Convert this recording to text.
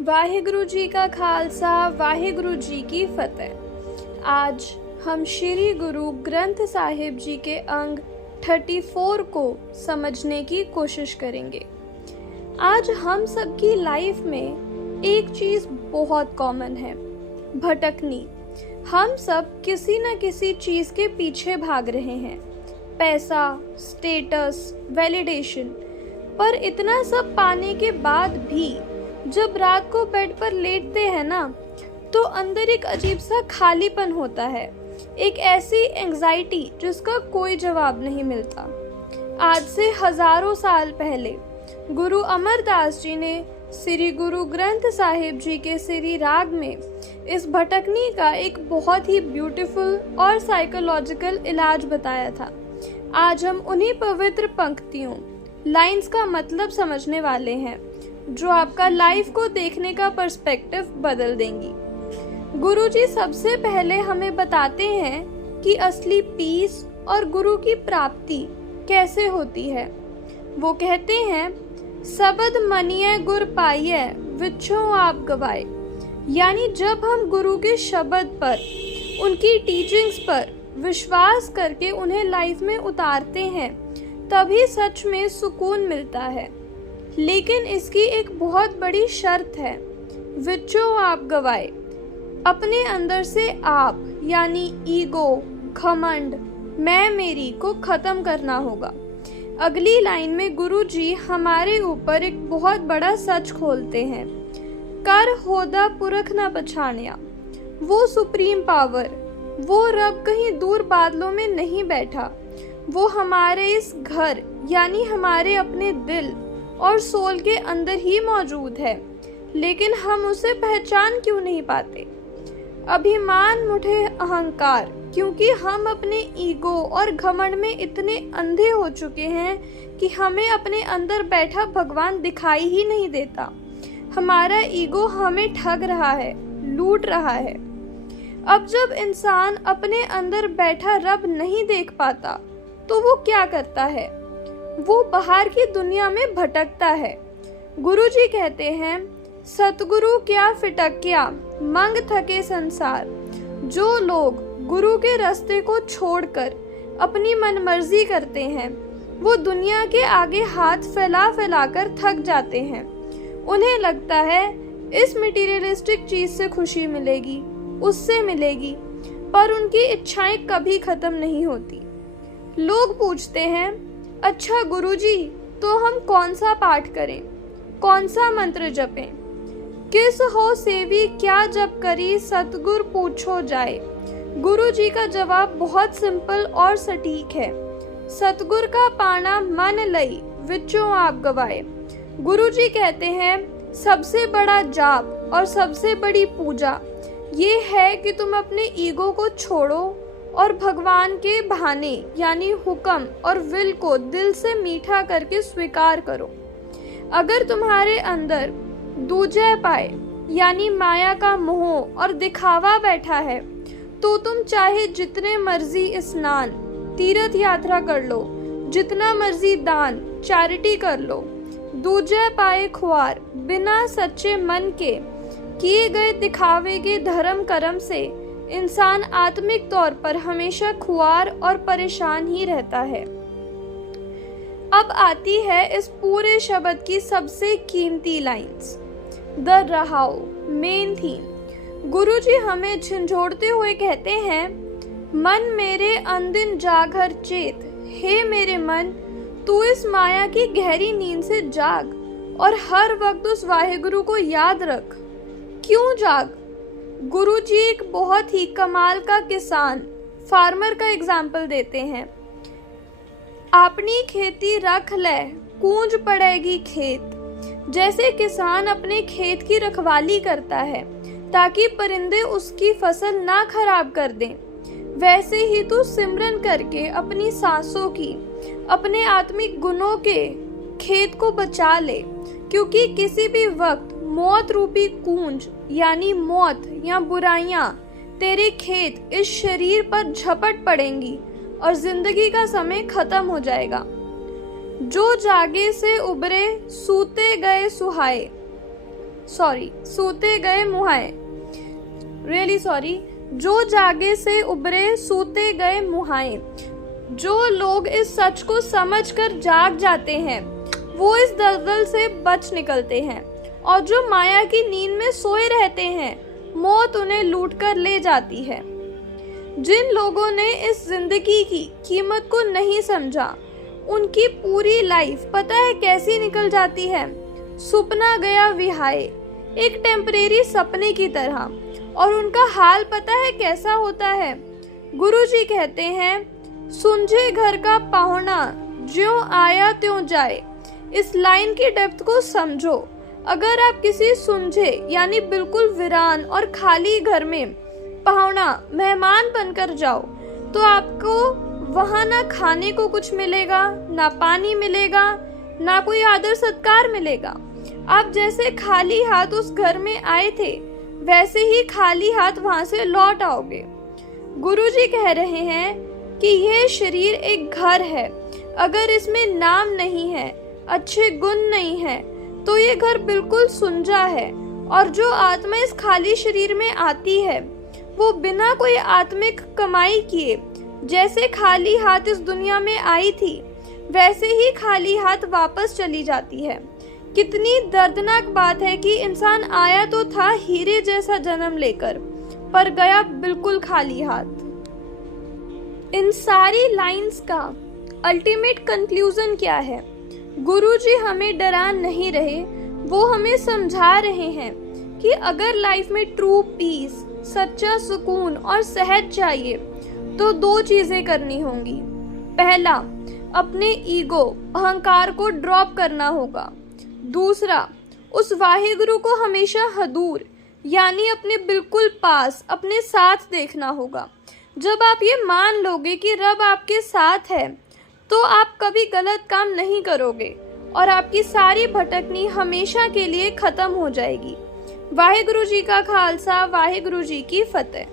वाहिगुरु जी का खालसा, वाहिगुरु जी की फतेह। आज हम श्री गुरु ग्रंथ साहिब जी के अंग 34 को समझने की कोशिश करेंगे। आज हम सबकी लाइफ में एक चीज़ बहुत कॉमन है, भटकनी। हम सब किसी न किसी चीज़ के पीछे भाग रहे हैं, पैसा, स्टेटस, वैलिडेशन। पर इतना सब पाने के बाद भी जब रात को बेड पर लेटते हैं ना, तो अंदर एक अजीब सा खालीपन होता है, एक ऐसी एंग्जाइटी जिसका कोई जवाब नहीं मिलता। आज से हजारों साल पहले गुरु अमरदास जी ने श्री गुरु ग्रंथ साहिब जी के श्री राग में इस भटकनी का एक बहुत ही ब्यूटीफुल और साइकोलॉजिकल इलाज बताया था। आज हम उन्हीं पवित्र पंक्तियों, लाइंस का मतलब समझने वाले हैं, जो आपका लाइफ को देखने का पर्सपेक्टिव बदल देंगी। गुरुजी सबसे पहले हमें बताते हैं कि असली पीस और गुरु की प्राप्ति कैसे होती है। वो कहते हैं, सबद मनिए गुर पाइए विच्छों आप गवाए। यानी जब हम गुरु के शब्द पर, उनकी टीचिंग्स पर विश्वास करके उन्हें लाइफ में उतारते हैं, तभी सच में सुकून मिलता है। लेकिन इसकी एक बहुत बड़ी शर्त है, विच्छों आप गवाए। अपने अंदर से आप यानी ईगो, घमंड, मैं मेरी को खत्म करना होगा। अगली लाइन में गुरुजी हमारे ऊपर एक बहुत बड़ा सच खोलते हैं, कर होदा पुरख न पछानिया। वो सुप्रीम पावर, वो रब कहीं दूर बादलों में नहीं बैठा, वो हमारे इस घर यानी हमारे अपने दिल और सोल के अंदर ही मौजूद है। लेकिन हम उसे पहचान क्यों नहीं पाते? अभिमान मुठे अहंकार, क्योंकि हम अपने ईगो और घमंड में इतने अंधे हो चुके हैं कि हमें अपने अंदर बैठा भगवान दिखाई ही नहीं देता। हमारा ईगो हमें ठग रहा है, लूट रहा है। अब जब इंसान अपने अंदर बैठा रब नहीं देख पाता, तो वो क्या करता है? वो बाहर की दुनिया में भटकता है। गुरुजी कहते हैं, सतगुरु क्या फिटकिया मंग थके संसार। जो लोग गुरु के रास्ते को छोड़कर अपनी मनमर्जी करते हैं, वो दुनिया के आगे हाथ फैला फैला कर थक जाते हैं। उन्हें लगता है इस मटीरियलिस्टिक चीज से खुशी मिलेगी, उससे मिलेगी, पर उनकी इच्छाएं कभी खत्म नहीं होती। लोग पूछते हैं, अच्छा गुरुजी, तो हम कौन सा पाठ करें, कौन सा मंत्र जपें? किस हो सेवी क्या जप करी सतगुर पूछो जाए। गुरुजी का जवाब बहुत सिंपल और सटीक है, सतगुर का पाना मन लई विचों आप गवाए। गुरुजी कहते हैं, सबसे बड़ा जाप और सबसे बड़ी पूजा ये है कि तुम अपने ईगो को छोड़ो और भगवान के बहाने यानी हुक्म और विल को दिल से मीठा करके स्वीकार करो। अगर तुम्हारे अंदर दूजे पाए यानी माया का मोह और दिखावा बैठा है, तो तुम चाहे जितने मर्जी स्नान, तीर्थ यात्रा कर लो, जितना मर्जी दान, चैरिटी कर लो, दूजे पाए खुआर बिना सच्चे मन के किए गए दिखावे के धर्म कर्म से इंसान आत्मिक तौर पर हमेशा खुआर और परेशान ही रहता है। अब आती है इस पूरे शब्द की सबसे कीमती लाइंस, द रहाओ, मेन थीम। गुरुजी हमें झंझोड़ते हुए कहते हैं, मन मेरे अंदिन जागर चेत, हे मेरे मन तू इस माया की गहरी नींद से जाग और हर वक्त उस वाहिगुरु को याद रख। क्यों जाग? गुरुजी एक बहुत ही कमाल का किसान, फार्मर का एग्जाम्पल देते हैं। अपनी खेती रख ले कूंज पड़ेगी खेत। जैसे किसान अपने खेत की रखवाली करता है ताकि परिंदे उसकी फसल ना खराब कर दें, वैसे ही तू सिमरन करके अपनी सांसों की, अपने आत्मिक गुणों के खेत को बचा ले, क्योंकि किसी भी वक्त मौत रूपी कूंज यानी मौत या बुराइयां तेरे खेत इस शरीर पर झपट पड़ेंगी और जिंदगी का समय खत्म हो जाएगा। जो जागे से उबरे सूते गए सुहाए। सूते गए मुहाए, रियली सॉरी, जो जागे से उबरे सूते गए मुहाए। जो लोग इस सच को समझकर जाग जाते हैं वो इस दलदल से बच निकलते हैं, और जो माया की नींद में सोए रहते हैं मौत उन्हें लूट कर ले जाती है। जिन लोगों ने इस जिंदगी की कीमत को नहीं समझा उनकी पूरी लाइफ पता है कैसी निकल जाती है, सुपना गया विहाय, एक टेम्परेरी सपने की तरह। और उनका हाल पता है कैसा होता है? गुरुजी कहते हैं, सुंझे घर का पाहुना ज्यों आया त्यों जाए। इस लाइन की डेप्थ को समझो। अगर आप किसी सुंझे यानी बिल्कुल वीरान और खाली घर में पाहुना मेहमान बनकर जाओ तो आपको वहां ना खाने को कुछ मिलेगा, ना पानी मिलेगा, ना कोई आदर सत्कार मिलेगा। आप जैसे खाली हाथ उस घर में आए थे वैसे ही खाली हाथ वहां से लौट आओगे। गुरुजी कह रहे हैं कि यह शरीर एक घर है, अगर इसमें नाम नहीं है, अच्छे गुण नहीं है तो ये घर बिल्कुल सुंजा है। और जो आत्मा इस खाली शरीर में आती है वो बिना कोई आत्मिक कमाई किए जैसे खाली हाथ इस दुनिया में आई थी वैसे ही खाली हाथ वापस चली जाती है। कितनी दर्दनाक बात है कि इंसान आया तो था हीरे जैसा जन्म लेकर, पर गया बिल्कुल खाली हाथ। इन सारी लाइंस का अल्टीमेट कंक्लूजन क्या है? गुरुजी हमें डरा नहीं रहे, वो हमें समझा रहे हैं कि अगर लाइफ में ट्रू पीस, सच्चा सुकून और सहज चाहिए तो दो चीजें करनी होंगी। पहला, अपने ईगो, अहंकार को ड्रॉप करना होगा। दूसरा, उस वाहिगुरु को हमेशा हदूर यानी अपने बिल्कुल पास, अपने साथ देखना होगा। जब आप ये मान लोगे कि रब आपके साथ है तो आप कभी गलत काम नहीं करोगे और आपकी सारी भटकनी हमेशा के लिए खत्म हो जाएगी। वाहिगुरु जी का खालसा, वाहिगुरु जी की फतेह।